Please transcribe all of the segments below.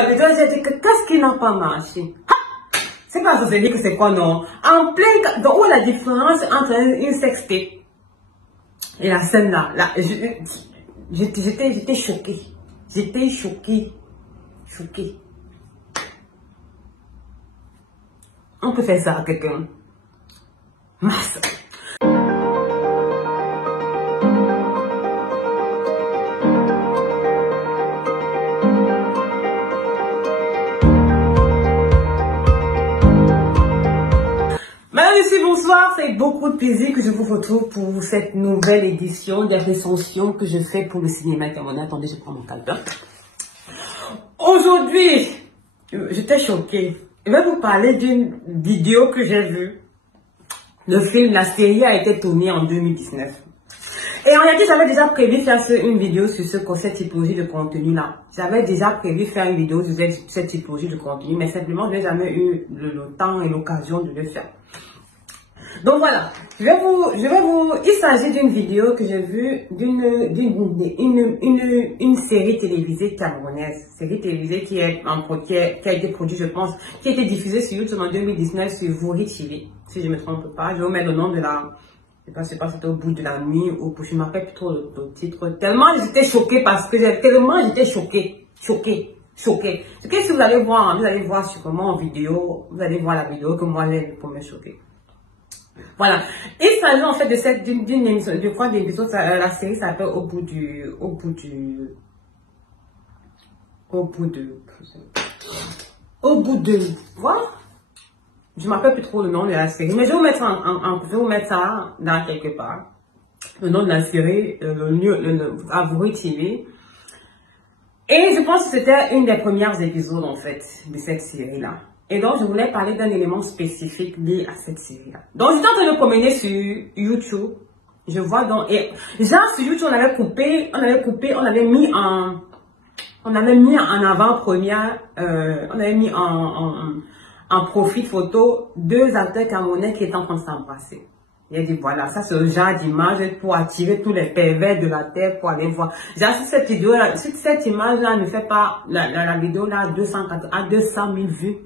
la vidéo, j'ai dit que qu'est-ce qui n'a pas marché? C'est pas ça, c'est dire que c'est quoi, non? En plein, donc où est la différence entre une sextape et la scène là? J'étais choquée. J'étais choquée. Choquée. On peut faire ça à quelqu'un. Masse. Bonsoir, c'est beaucoup de plaisir que je vous retrouve pour cette nouvelle édition des recensions que je fais pour le cinéma camerounais. Attendez, je prends mon calepin. Aujourd'hui, j'étais choquée. Je vais vous parler d'une vidéo que j'ai vue. Le film, la série a été tournée en 2019. Et en réalité, j'avais déjà prévu faire une vidéo sur cette typologie de contenu-là. J'avais déjà prévu faire une vidéo sur cette typologie de contenu, mais simplement, je n'ai jamais eu le temps et l'occasion de le faire. Donc voilà, il s'agit d'une vidéo que j'ai vue d'une série télévisée camerounaise. Série télévisée qui a été produite, je pense, qui a été diffusée sur YouTube en 2019 sur Vouri TV, si je ne me trompe pas. Je vais vous mettre le nom de la, je sais pas si c'était Au bout de la nuit ou je ne me rappelle plus trop le titre. Tellement j'étais choquée parce que j'étais choquée. Ce que si vous allez voir sûrement en vidéo, vous allez voir la vidéo que moi j'ai pour me choquer. Voilà. Il s'agit en fait d'une émission, je crois d'épisode, la série s'appelle Au bout de, voilà. Je ne m'appelle plus trop le nom de la série, mais je vais vous mettre ça dans quelque part. Le nom de la série, à Vouri TV. Et je pense que c'était une des premières épisodes en fait de cette série-là. Et donc, je voulais parler d'un élément spécifique lié à cette série-là. Donc, j'étais en train de promener sur YouTube. Je vois donc, et genre sur YouTube, on avait mis en avant-première, on avait mis en profil photo deux acteurs camerounais qui étaient en train de s'embrasser. Il a dit, voilà, ça c'est le genre d'image pour attirer tous les pervers de la terre pour aller voir. Genre, si cette image-là ne fait pas, la vidéo-là à 200 000 vues,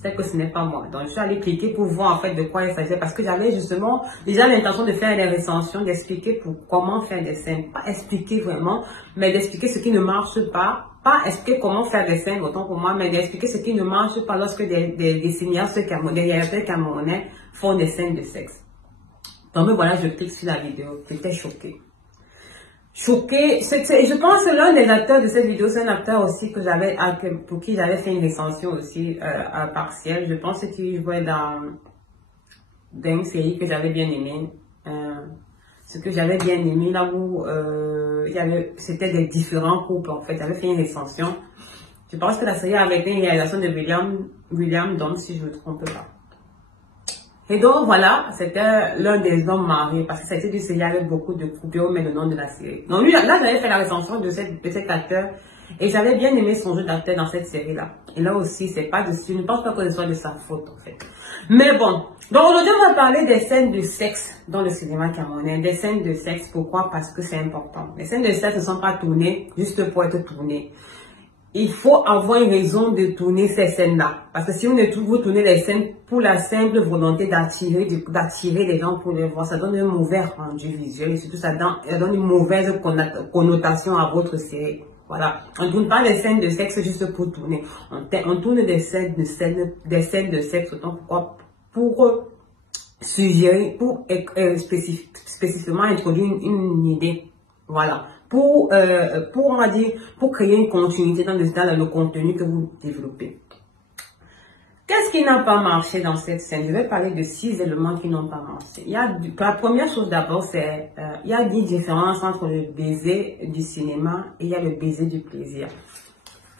c'est que ce n'est pas moi. Donc, je suis allée cliquer pour voir en fait de quoi il s'agissait parce que j'avais justement déjà l'intention de faire des recensions, d'expliquer comment faire des scènes. Pas expliquer vraiment, mais d'expliquer ce qui ne marche pas. Pas expliquer comment faire des scènes, autant pour moi, mais d'expliquer ce qui ne marche pas lorsque des cinéastes camerounais font des scènes de sexe. Donc, voilà, je clique sur la vidéo. J'étais choquée. Choquée. Je pense que l'un des acteurs de cette vidéo, c'est un acteur aussi pour qui j'avais fait une recension aussi partielle. Je pense qu'il jouait dans une série que j'avais bien aimée. Ce que j'avais bien aimé, là où c'était des différents couples en fait. J'avais fait une recension. Je pense que la série avait été une réalisation de William Dom, si je ne me trompe pas. Et donc voilà, c'était l'un des hommes mariés, parce que c'était une série avec beaucoup de couples, mais le nom de la série. Donc lui, là, j'avais fait la recension de cet acteur, et j'avais bien aimé son jeu d'acteur dans cette série-là. Et là aussi, c'est pas dessus, je ne pense pas que ce soit de sa faute, en fait. Mais bon, donc aujourd'hui, on va parler des scènes de sexe dans le cinéma camerounais. Des scènes de sexe, pourquoi? Parce que c'est important. Les scènes de sexe ne sont pas tournées juste pour être tournées. Il faut avoir une raison de tourner ces scènes-là. Parce que si vous tournez les scènes pour la simple volonté d'attirer les gens pour les voir, ça donne un mauvais rendu visuel et surtout ça donne une mauvaise connotation à votre série. Voilà. On ne tourne pas les scènes de sexe juste pour tourner. On tourne des scènes de sexe autant pour suggérer, pour spécifiquement introduire une idée. Voilà. On va dire, pour créer une continuité dans le contenu que vous développez. Qu'est-ce qui n'a pas marché dans cette scène? Je vais parler de 6 éléments qui n'ont pas marché. La première chose d'abord, c'est il y a une différence entre le baiser du cinéma et il y a le baiser du plaisir.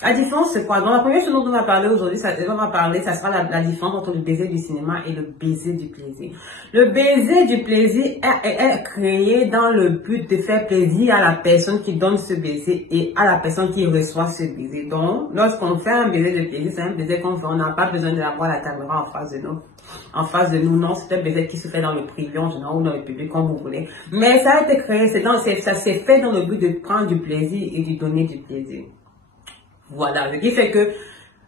La différence, c'est quoi? Donc, la première chose dont on va parler aujourd'hui, ça sera la différence entre le baiser du cinéma et le baiser du plaisir. Le baiser du plaisir est créé dans le but de faire plaisir à la personne qui donne ce baiser et à la personne qui reçoit ce baiser. Donc, lorsqu'on fait un baiser de plaisir, c'est un baiser qu'on fait, on n'a pas besoin d'avoir la caméra en face de nous. Non, c'est un baiser qui se fait dans le privé en général ou dans le public, comme vous voulez. Mais ça a été créé, ça s'est fait dans le but de prendre du plaisir et de donner du plaisir. Voilà, ce qui fait que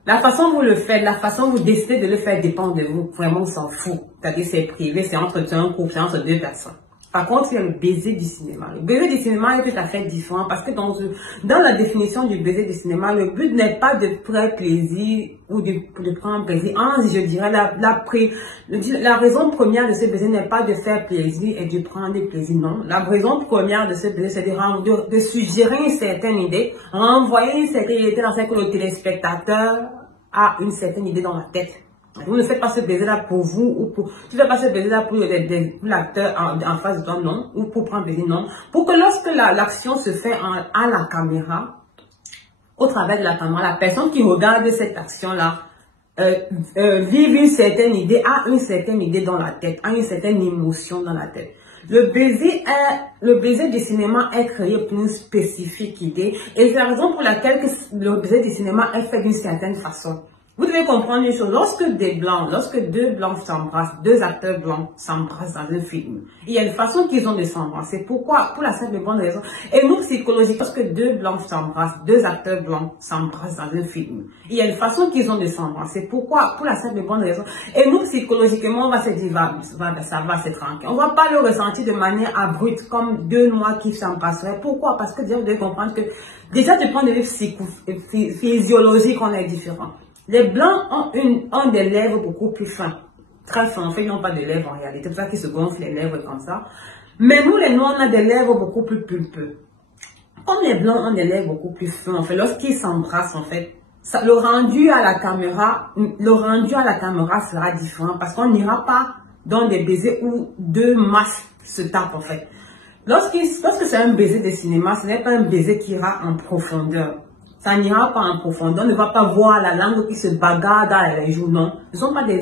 la façon dont vous le faites, la façon dont vous décidez de le faire dépend de vous. Vraiment, on s'en fout. C'est-à-dire, c'est privé, c'est entre un couple, c'est entre deux personnes. Par contre, il y a le baiser du cinéma. Le baiser du cinéma est tout à fait différent parce que dans la définition du baiser du cinéma, le but n'est pas de faire plaisir ou de prendre plaisir. Je dirais, la raison première de ce baiser n'est pas de faire plaisir et de prendre du plaisir, non. La raison première de ce baiser, c'est de suggérer une certaine idée, renvoyer une certaine idée dans laquelle le téléspectateur a une certaine idée dans la tête. Vous ne faites pas ce baiser-là pour vous ou pour... Tu ne fais pas ce baiser-là pour l'acteur en face de toi, non. Ou pour prendre plaisir, non. Pour que lorsque l'action se fait à la caméra, au travers de la caméra, la personne qui regarde cette action-là vive une certaine idée, a une certaine idée dans la tête, a une certaine émotion dans la tête. Le baiser du cinéma est créé pour une spécifique idée et c'est la raison pour laquelle le baiser du cinéma est fait d'une certaine façon. Vous devez comprendre une chose, lorsque deux blancs s'embrassent, deux acteurs blancs s'embrassent dans un film, il y a une façon qu'ils ont de s'embrasser. Pourquoi? Pour la simple et bonne raison. Et nous, psychologiquement, lorsque deux blancs s'embrassent, deux acteurs blancs s'embrassent dans un film, il y a une façon qu'ils ont de s'embrasser. Pourquoi? Pour la simple et bonne raison. Et nous, psychologiquement, on va se dire, ça va, c'est tranquille. On ne va pas le ressentir de manière abrupte, comme deux noirs qui s'embrasseraient. Pourquoi? Parce que déjà, vous devez comprendre que, déjà, du point de vue physiologique, on est différent. Les blancs ont des lèvres beaucoup plus fins, très fins. En fait, ils n'ont pas de lèvres en réalité. C'est pour ça qu'ils se gonflent les lèvres comme ça. Mais nous, les noirs, on a des lèvres beaucoup plus pulpeuses. Comme les blancs ont des lèvres beaucoup plus fins, en fait, lorsqu'ils s'embrassent, en fait, le rendu à la caméra sera différent parce qu'on n'ira pas dans des baisers où deux masses se tapent, en fait. Lorsque c'est un baiser de cinéma, ce n'est pas un baiser qui ira en profondeur. Ça n'ira pas en profondeur, on ne va pas voir la langue qui se bagarre dans les joues, non. Ce ne sont pas des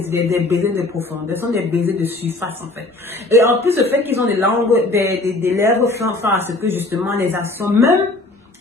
baisers de profondeur, ce sont des baisers de surface en fait. Et en plus, le fait qu'ils ont des lèvres font à ce que justement les actions, même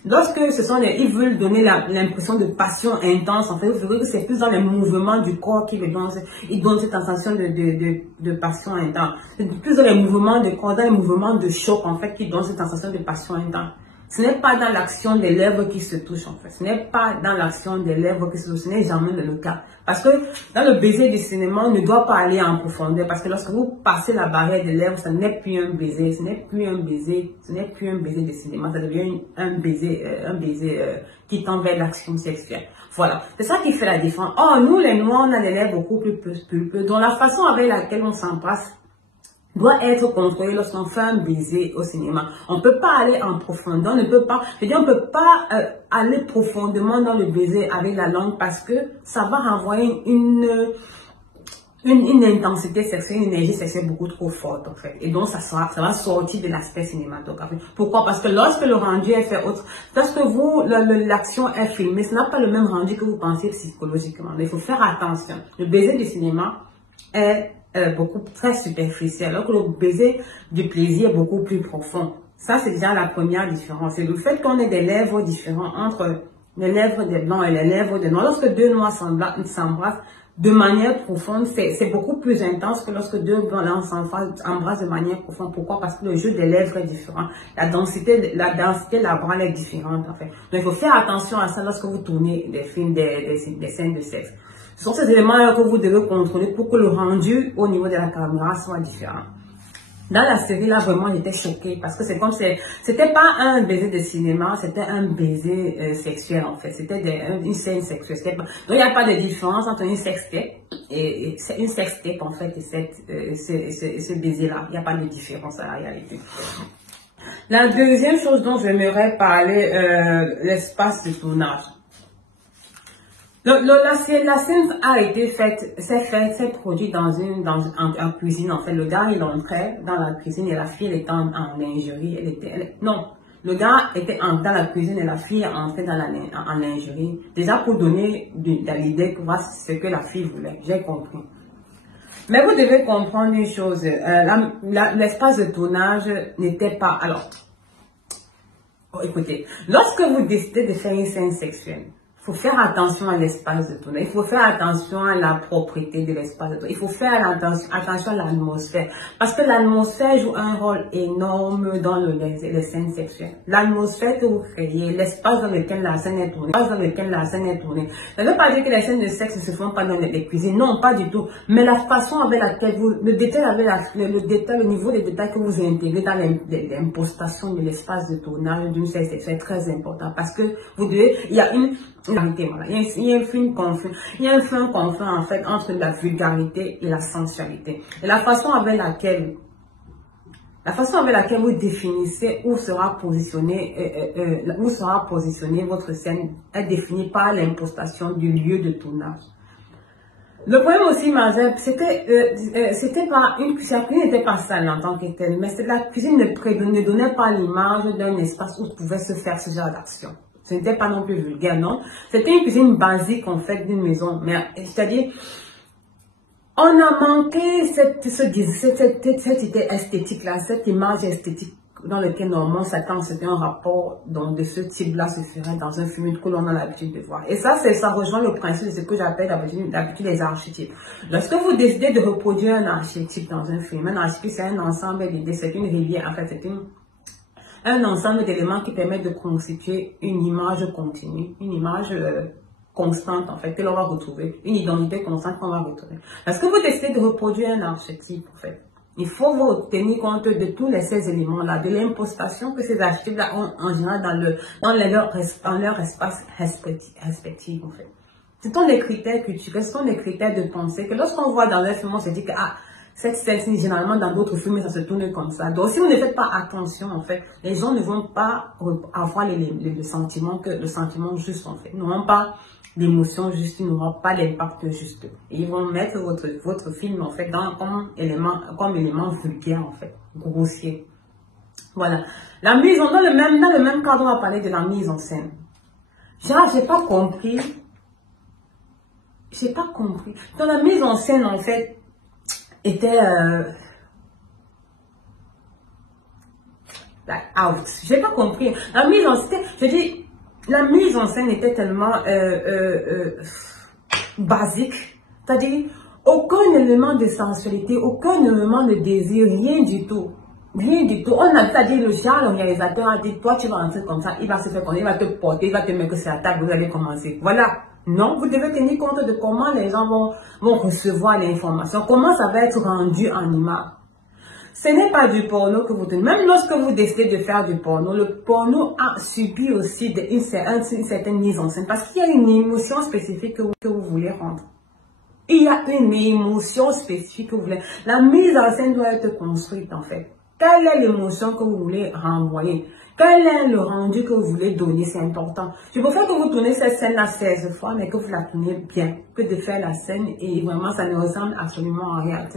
lorsque ils veulent donner l'impression de passion intense, en fait, vous verrez que c'est plus dans les mouvements du corps qu'ils donnent cette sensation de passion intense. C'est plus dans les mouvements de corps, dans les mouvements de choc, en fait, qu'ils donnent cette sensation de passion intense. Ce n'est pas dans l'action des lèvres qui se touchent, en fait. Ce n'est pas dans l'action des lèvres qui se touchent. Ce n'est jamais le cas. Parce que dans le baiser du cinéma, on ne doit pas aller en profondeur. Parce que lorsque vous passez la barrière des lèvres, ce n'est plus un baiser. Ce n'est plus un baiser. Ce n'est plus un baiser de cinéma. Ça devient un baiser qui tend vers l'action sexuelle. Voilà. C'est ça qui fait la différence. Oh, nous, les noirs, on a des lèvres beaucoup plus pulpeuses. Donc, la façon avec laquelle on s'embrasse doit être contrôlé lorsqu'on fait un baiser au cinéma. On ne peut pas aller en profondeur, on ne peut pas aller profondément dans le baiser avec la langue parce que ça va renvoyer une intensité sexuelle, une énergie sexuelle beaucoup trop forte en fait. Et donc ça va sortir de l'aspect cinématographique. Pourquoi? Parce que lorsque le rendu est fait autre, lorsque l'action est filmée, ce n'est pas le même rendu que vous pensez psychologiquement. Mais il faut faire attention. Le baiser du cinéma est très superficiel, alors que le baiser du plaisir est beaucoup plus profond. Ça, c'est déjà la première différence. C'est le fait qu'on ait des lèvres différentes entre les lèvres des blancs et les lèvres des noirs. Lorsque deux noirs s'embrassent de manière profonde, c'est beaucoup plus intense que lorsque deux blancs s'embrassent de manière profonde. Pourquoi? Parce que le jeu des lèvres est différent. La densité labrale est différente, en fait. Donc, il faut faire attention à ça lorsque vous tournez des films, des scènes de sexe. Ce sont ces éléments que vous devez contrôler pour que le rendu au niveau de la caméra soit différent. Dans la série, là, vraiment, j'étais choquée parce que c'était pas un baiser de cinéma, c'était un baiser sexuel, en fait. C'était une scène sexuelle. Donc, il n'y a pas de différence entre une sextape et une sextape, en fait, et ce baiser-là. Il n'y a pas de différence à la réalité. La deuxième chose dont j'aimerais parler, l'espace de tournage. La scène a été s'est produite en cuisine, en fait. Le gars, il entrait dans la cuisine et la fille, elle était en lingerie. Le gars était dans la cuisine et la fille entrait en lingerie. Déjà pour donner l'idée pour voir ce que la fille voulait. J'ai compris. Mais vous devez comprendre une chose. L'espace de tournage n'était pas... Alors, écoutez, lorsque vous décidez de faire une scène sexuelle, faut faire attention à l'espace de tournage. Il faut faire attention à la propriété de l'espace de tournage. Il faut faire attention à l'atmosphère. Parce que l'atmosphère joue un rôle énorme dans les scènes sexuelles. L'atmosphère que vous créez, l'espace dans lequel la scène est tournée, l'espace dans lequel la scène est tournée. Ça ne veut pas dire que les scènes de sexe ne se font pas dans les cuisines. Non, pas du tout. Mais la façon avec laquelle vous, le niveau de détail que vous intégrez dans l'impostation de l'espace de tournage d'une scène sexuelle est très important. Parce que vous devez, il y a un fin conflit en fait entre la vulgarité et la sensualité. Et la façon avec laquelle vous définissez où sera positionné votre scène est définie par l'impostation du lieu de tournage. Le problème aussi, Mazel, c'était pas la cuisine n'était pas sale en tant que telle, mais la cuisine ne donnait pas l'image d'un espace où pouvait se faire ce genre d'action. Ce n'était pas non plus vulgaire, non. C'était une cuisine basique, en fait, d'une maison. Mais, c'est-à-dire, on a manqué cette idée esthétique-là, cette image esthétique dans laquelle, normalement, c'était un rapport de ce type-là se ferait dans un film que l'on a l'habitude de voir. Et ça rejoint le principe de ce que j'appelle d'habitude les archétypes. Lorsque vous décidez de reproduire un archétype dans un film, un archétype, c'est un ensemble d'idées, c'est une rivière, en fait, c'est un ensemble d'éléments qui permettent de constituer une image continue, une image constante en fait, que l'on va retrouver, une identité constante qu'on va retrouver. Parce que vous décidez de reproduire un archétype en fait, il faut vous tenir compte de tous ces éléments-là, de l'impostation que ces archétypes-là ont en général dans leur espace respectif en fait. Ce sont des critères culturels, ce sont des critères de pensée que lorsqu'on voit dans un film, on se dit que cette scène, généralement, dans d'autres films, ça se tourne comme ça. Donc, si vous ne faites pas attention, en fait, les gens ne vont pas avoir le sentiment juste, en fait. Ils n'auront pas l'émotion juste, ils n'auront pas l'impact juste. Et ils vont mettre votre film, en fait, comme élément vulgaire, en fait, grossier. Voilà. La mise dans le même cadre, on va parler de la mise en scène. Genre, j'ai pas compris. Dans la mise en scène, en fait, était out. J'ai pas compris. La mise en scène était tellement basique. C'est-à-dire aucun élément de sensualité, aucun élément de désir, rien du tout. Rien du tout. On a dit le réalisateur a dit, toi tu vas entrer comme ça, il va se faire comme il va te porter, il va te mettre sur la table, vous allez commencer. Voilà. Non, vous devez tenir compte de comment les gens vont recevoir l'information, comment ça va être rendu en image. Ce n'est pas du porno que vous tenez. Même lorsque vous décidez de faire du porno, le porno a subi aussi une certaine mise en scène parce qu'il y a une émotion spécifique que vous voulez rendre. Il y a une émotion spécifique que vous voulez. La mise en scène doit être construite en fait. Quelle est l'émotion que vous voulez renvoyer? Quel est le rendu que vous voulez donner? C'est important. Je préfère que vous tournez cette scène-là 16 fois, mais que vous la tournez bien, que de faire la scène et vraiment ça ne ressemble absolument à rien.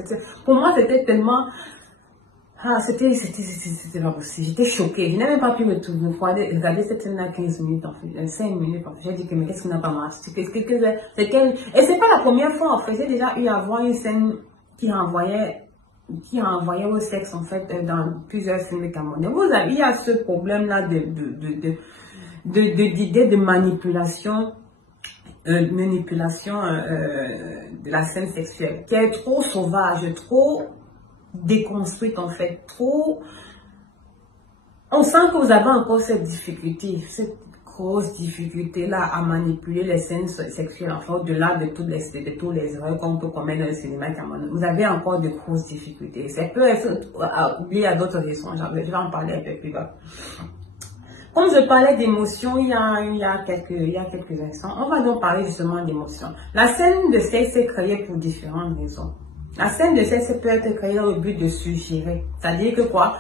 Pour moi, c'était tellement... c'était pas possible. J'étais choquée. Je n'avais même pas pu regarder cette scène-là 15 minutes, en fait, 5 minutes. J'ai dit que, mais qu'est-ce qui n'a pas marché? Et c'est pas la première fois, en fait. J'ai déjà eu à voir une scène qui renvoyait au sexe en fait dans plusieurs films camerounais. Il y a ce problème là d'idée de manipulation de la scène sexuelle qui est trop sauvage, trop déconstruite en fait, trop. On sent que vous avez encore cette difficulté, cette grosse difficulté là à manipuler les scènes sexuelles, enfin au-delà de tous les erreurs qu'on peut commettre dans le cinéma camerounais. Vous avez encore de grosses difficultés. Ça peut être oublié à d'autres raisons. Je vais en parler un peu plus bas. Comme je parlais d'émotions il y a quelques instants, on va donc parler justement d'émotions. La scène de sexe est créée pour différentes raisons. La scène de sexe peut être créée dans le but de suggérer. C'est-à-dire que quoi?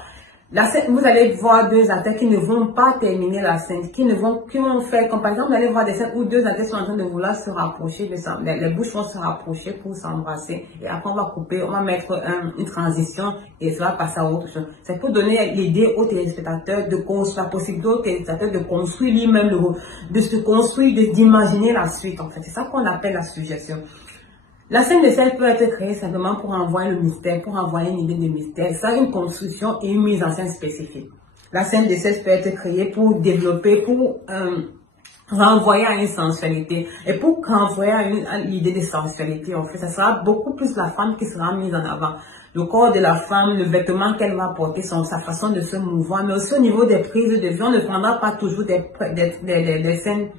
La scène, vous allez voir deux acteurs qui ne vont pas terminer la scène, qui vont faire, comme par exemple, vous allez voir des scènes où deux acteurs sont en train de vouloir se rapprocher, les bouches vont se rapprocher pour s'embrasser, et après on va couper, on va mettre une transition, et ça va passer à autre chose. C'est pour donner l'idée aux téléspectateurs de construire, la possibilité aux téléspectateurs de construire lui-même, de se construire, d'imaginer la suite, en fait. C'est ça qu'on appelle la suggestion. La scène de sexe peut être créée simplement pour envoyer le mystère, pour envoyer une idée de mystère. Ça a une construction et une mise en scène spécifique. La scène de sexe peut être créée pour développer, pour renvoyer à une sensualité. Et pour renvoyer à l'idée de sensualité, en fait, ça sera beaucoup plus la femme qui sera mise en avant. Le corps de la femme, le vêtement qu'elle va porter, sa façon de se mouvoir, mais aussi au niveau des prises de vue, on ne prendra pas toujours des scènes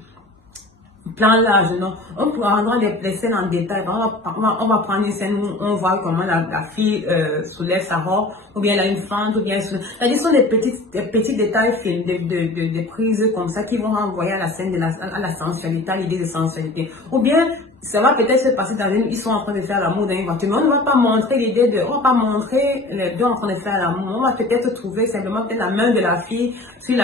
plan large, non. On prendra des scènes en détail. On va prendre une scène où on voit comment la fille soulève sa robe, ou bien elle a une fente, ou bien c'est-à-dire ce sont des petits détails de prises comme ça qui vont renvoyer à la scène à la sensualité, à l'idée de sensualité. Ou bien ça va peut-être se passer dans ils sont en train de faire l'amour dans une voiture, mais on ne va pas montrer on va pas montrer les deux en train de faire l'amour. On va peut-être trouver simplement peut-être la main de la fille sur le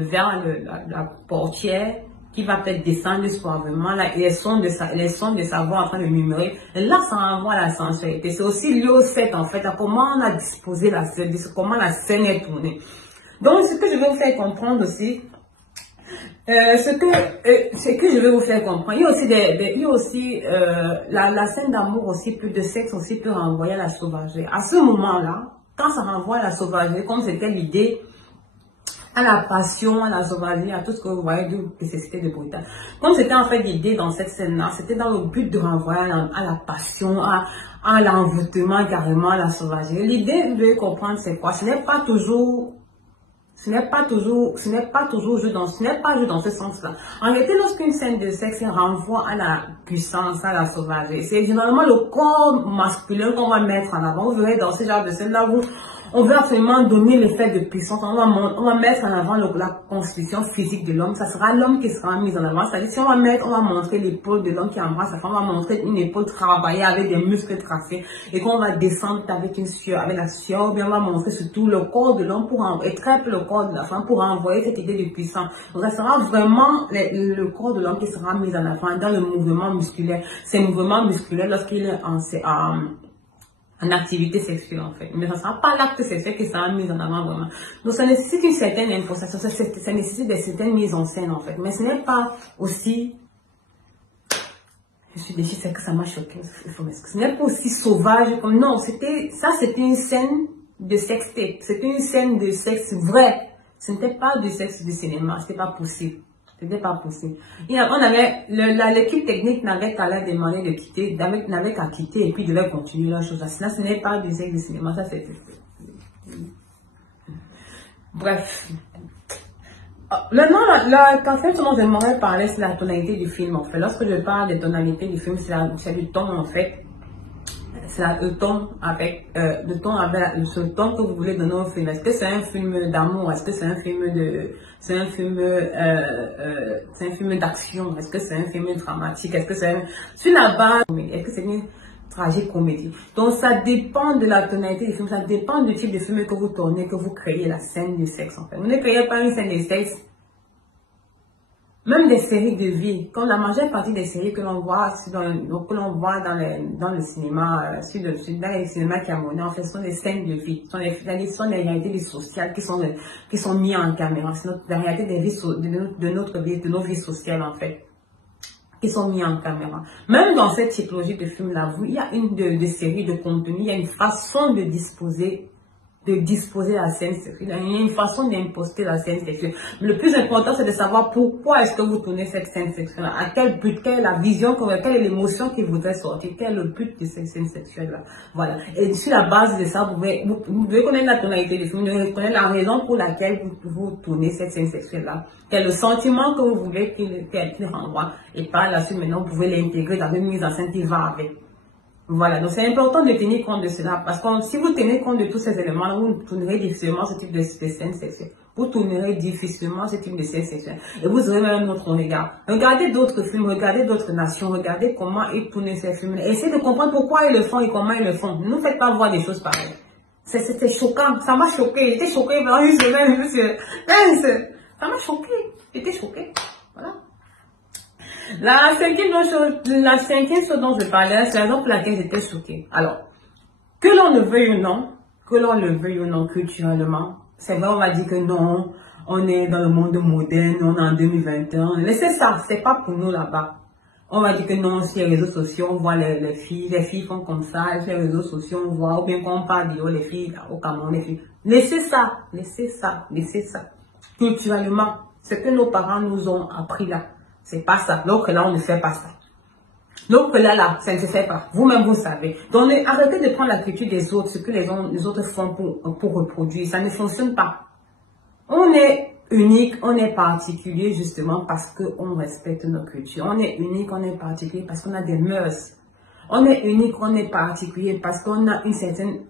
verre, la portière, qui va peut-être descendre suavement, là, et les sons de sa voix en train de murmurer. Et là, ça renvoie à la sensualité. C'est aussi lié au set, en fait, à comment on a disposé comment la scène est tournée. Donc, ce que je vais vous faire comprendre aussi, ce que je vais vous faire comprendre, il y a aussi, la scène d'amour aussi, de sexe aussi peut renvoyer à la sauvagerie. À ce moment-là, quand ça renvoie à la sauvagerie, comme c'était l'idée, à la passion, à la sauvagerie, à tout ce que vous voyez de nécessité de brutal. Comme c'était en fait l'idée dans cette scène-là, c'était dans le but de renvoyer à la passion, à l'envoûtement carrément, à la sauvagerie. L'idée, vous devez comprendre, c'est quoi? Ce n'est pas toujours jeu dans ce sens-là. En réalité, lorsqu'une scène de sexe renvoie à la puissance, à la sauvagerie, c'est généralement le corps masculin qu'on va mettre en avant. Vous verrez dans ce genre de scène-là où on veut absolument donner l'effet de puissance. On va mettre en avant la constitution physique de l'homme. Ça sera l'homme qui sera mis en avant. C'est-à-dire, si on va montrer l'épaule de l'homme qui embrasse sa femme, on va montrer une épaule travaillée avec des muscles tracés et qu'on va descendre avec la sueur, ou bien on va montrer surtout le corps de l'homme et très peu le corps de la femme pour envoyer cette idée de puissance. Donc, ça sera vraiment le corps de l'homme qui sera mis en avant dans le mouvement musculaire. Ces mouvements musculaires lorsqu'il est en activité sexuelle en fait. Mais ça ne sera pas l'acte sexuel qui sera mis en avant vraiment. Donc ça nécessite une certaine imposition, ça nécessite des certaines mises en scène en fait. Mais ce n'est pas aussi... Je suis déçue, c'est que ça m'a choqué. Ce n'est pas aussi sauvage comme... Non, c'était une scène de sextape. C'était une scène de sexe vrai. Ce n'était pas du sexe du cinéma. C'était pas possible. C'était pas possible. L'équipe technique n'avait qu'à leur demander de quitter, n'avait qu'à quitter et puis devait continuer leur chose. Là, ce n'est pas du sexe du cinéma, ça c'est... Bref. Quand fait, ce dont j'aimerais parler, c'est la tonalité du film, en fait. Lorsque je parle de tonalité du film, c'est du ton, en fait. C'est le ton ce ton que vous voulez donner au film. Est-ce que c'est un film d'amour? Est-ce que c'est un film d'action? Est-ce que c'est un film dramatique? Est-ce que c'est sur la base? Est-ce que c'est une tragique comédie? Donc ça dépend de la tonalité du film, ça dépend du type de film que vous tournez, que vous créez la scène du sexe en fait. Vous ne créez pas une scène de sexe. Même des séries de vie, comme la majeure partie des séries que l'on voit dans le cinéma, dans les cinémas camerounais, en fait, ce sont des scènes de vie, ce sont des réalités sociales qui sont mises en caméra. C'est la réalité de notre vie, de nos vies sociales, en fait, qui sont mises en caméra. Même dans cette typologie de film-là, il y a des séries de contenu, il y a une façon de disposer la scène sexuelle. Il y a une façon d'imposter la scène sexuelle. Mais le plus important, c'est de savoir pourquoi est-ce que vous tournez cette scène sexuelle. À quel but, quelle est la vision, quelle est l'émotion qui voudrait sortir, quel est le but de cette scène sexuelle-là. Voilà. Et sur la base de ça, vous devez connaître la tonalité du film, vous devez connaître la raison pour laquelle vous tournez cette scène sexuelle-là. Quel est le sentiment que vous voulez qu'il renvoie. Et par la suite, maintenant, vous pouvez l'intégrer dans une mise en scène qui va avec. Voilà, donc c'est important de tenir compte de cela, parce que si vous tenez compte de tous ces éléments, vous tournerez difficilement ce type de scène sexuelle. Vous tournerez difficilement ce type de scène sexuelle. Et vous aurez même notre regard. Regardez d'autres films, regardez d'autres nations, regardez comment ils tournent ces films. Essayez de comprendre pourquoi ils le font et comment ils le font. Ne nous faites pas voir des choses pareilles. C'était choquant, ça m'a choqué. J'étais choquée pendant une semaine, monsieur. Ça m'a choqué, j'étais choquée. Voilà. La cinquième chose dont je parlais, c'est la raison pour laquelle j'étais choquée. Alors, que l'on le veuille ou non, culturellement, c'est vrai, on va dire que non, on est dans le monde moderne, on est en 2021. Laissez ça, c'est pas pour nous là-bas. On va dire que non, sur les réseaux sociaux, on voit les filles font comme ça, sur les réseaux sociaux, on voit, ou bien quand on parle de les filles au Cameroun, les filles. Laissez ça. Culturellement, Ce que nos parents nous ont appris là, c'est pas ça. Donc là, on ne fait pas ça. Donc là, ça ne se fait pas. Vous-même, vous savez. Donc, arrêtez de prendre la culture des autres, ce que les autres font pour reproduire. Ça ne fonctionne pas. On est unique, on est particulier justement parce qu'on respecte nos cultures. On est unique, on est particulier parce qu'on a des mœurs. On est unique, on est particulier parce qu'on a une certaine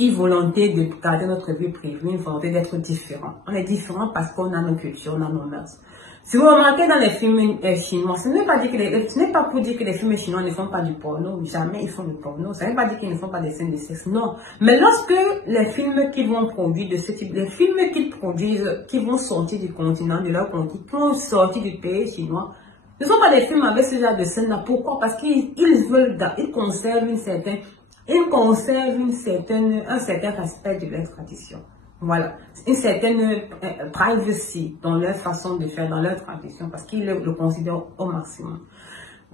une volonté de garder notre vie privée, une volonté d'être différent. On est différent parce qu'on a nos cultures, on a nos mœurs. Si vous remarquez dans les films chinois, ce n'est pas pour dire que les films chinois ne font pas du porno, jamais ils font du porno, ça ne veut pas dire qu'ils ne font pas des scènes de sexe, non. Mais lorsque les films qu'ils vont produire de ce type, les films qu'ils produisent, qui vont sortir du continent, de leur continent, qui vont sortir du pays chinois, ne sont pas des films avec ce genre de scène-là. Pourquoi? Parce qu'ils ils conservent un certain respect de leur tradition. Voilà, une certaine privacy dans leur façon de faire, dans leur tradition, parce qu'ils le considèrent au maximum.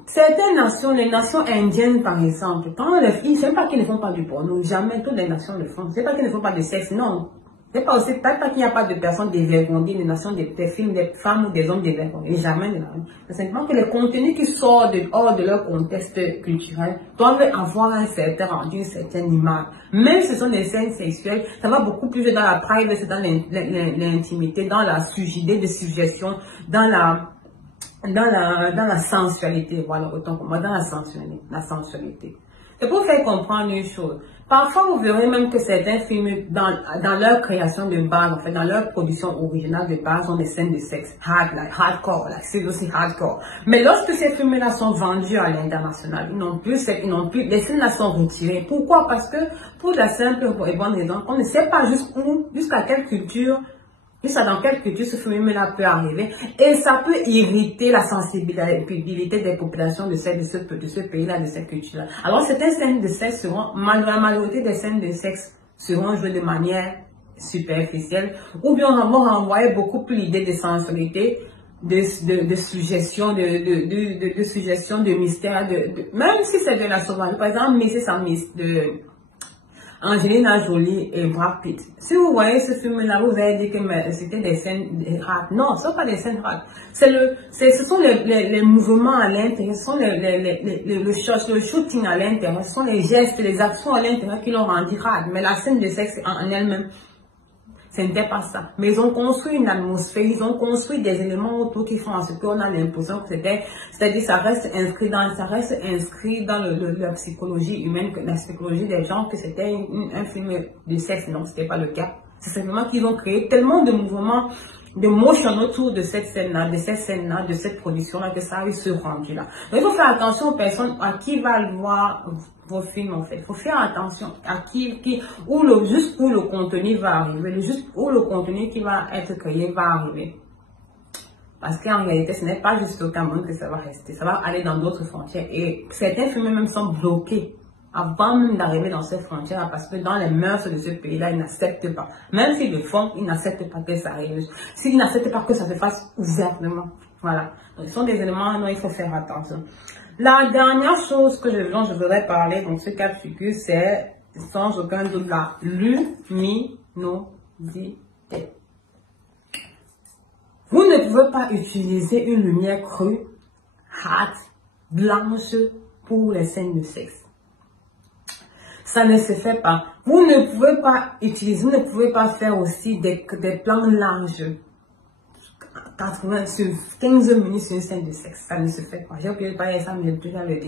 Certaines nations, les nations indiennes par exemple, quand ils ne savent pas qu'ils ne font pas du porno, jamais toutes les nations le font. C'est pas qu'ils ne font pas de sexe, non. C'est pas aussi, pas qu'il n'y a pas de personnes dévergondées, des nations, des films, des femmes ou des hommes dévergondés, jamais de la vie. C'est simplement que les contenus qui sortent hors de leur contexte culturel doivent avoir un certain rendu, une certaine image. Même si ce sont des scènes sexuelles, ça va beaucoup plus dans la privacy, dans l'intimité, dans la idée de suggestion, dans la sensualité, voilà, autant pour moi, dans la sensualité. C'est pour faire comprendre une chose. Parfois, vous verrez même que certains films, dans leur création de base, en fait, dans leur production originale de base, ont des scènes de sexe hardcore, c'est aussi hardcore. Mais lorsque ces films-là sont vendus à l'international, les scènes-là sont retirées. Pourquoi? Parce que, pour la simple et bonne raison, on ne sait pas jusqu'à quelle culture, dans quelle culture ce film-là peut arriver, et ça peut irriter la sensibilité des populations de ce pays-là, de cette culture-là. Alors, certaines scènes de sexe la majorité des scènes de sexe seront jouées de manière superficielle, ou bien on va renvoyer beaucoup plus l'idée de sensualité, de suggestion, de suggestion, de mystère, même si c'est de la sauvage. Par exemple, Mrs. Angelina Jolie et Brad Pitt. Si vous voyez ce film-là, vous allez dire que c'était des scènes hard. Non, ce ne sont pas des scènes hard. Ce sont les mouvements à l'intérieur, ce sont le shooting à l'intérieur, ce sont les gestes, les actions à l'intérieur qui l'ont rendu hard. Mais la scène de sexe en elle-même, ce n'était pas ça. Mais ils ont construit une atmosphère, ils ont construit des éléments autour qui font en ce qu'on a l'impression que c'est-à-dire ça reste inscrit dans la psychologie humaine, la psychologie des gens, que c'était un film de sexe. Non, c'était pas le cas. C'est simplement qu'ils ont créé tellement de mouvements, de motion autour de cette scène-là, de cette production-là, que ça a eu ce rendu-là. Donc, il faut faire attention aux personnes à qui va voir vos films, en fait. Il faut faire attention à jusqu'où le contenu va arriver, jusqu'où le contenu qui va être créé va arriver. Parce qu'en réalité, ce n'est pas juste au Cameroun que ça va rester. Ça va aller dans d'autres frontières. Et certains films même sont bloqués avant même d'arriver dans ces frontières, parce que dans les mœurs de ce pays-là, ils n'acceptent pas. Même s'ils le font, ils n'acceptent pas que ça arrive. S'ils n'acceptent pas que ça se fasse ouvertement. Voilà. Donc, ce sont des éléments dont il faut faire attention. La dernière chose dont je voudrais parler dans ce cas de figure, c'est sans aucun doute la luminosité. Vous ne pouvez pas utiliser une lumière crue, hard, blanche pour les scènes de sexe. Ça ne se fait pas. Vous ne pouvez pas utiliser, vous ne pouvez pas faire aussi des plans larges. 15 minutes sur une scène de sexe. Ça ne se fait pas. J'ai oublié de parler de ça, mais j'ai déjà le dit.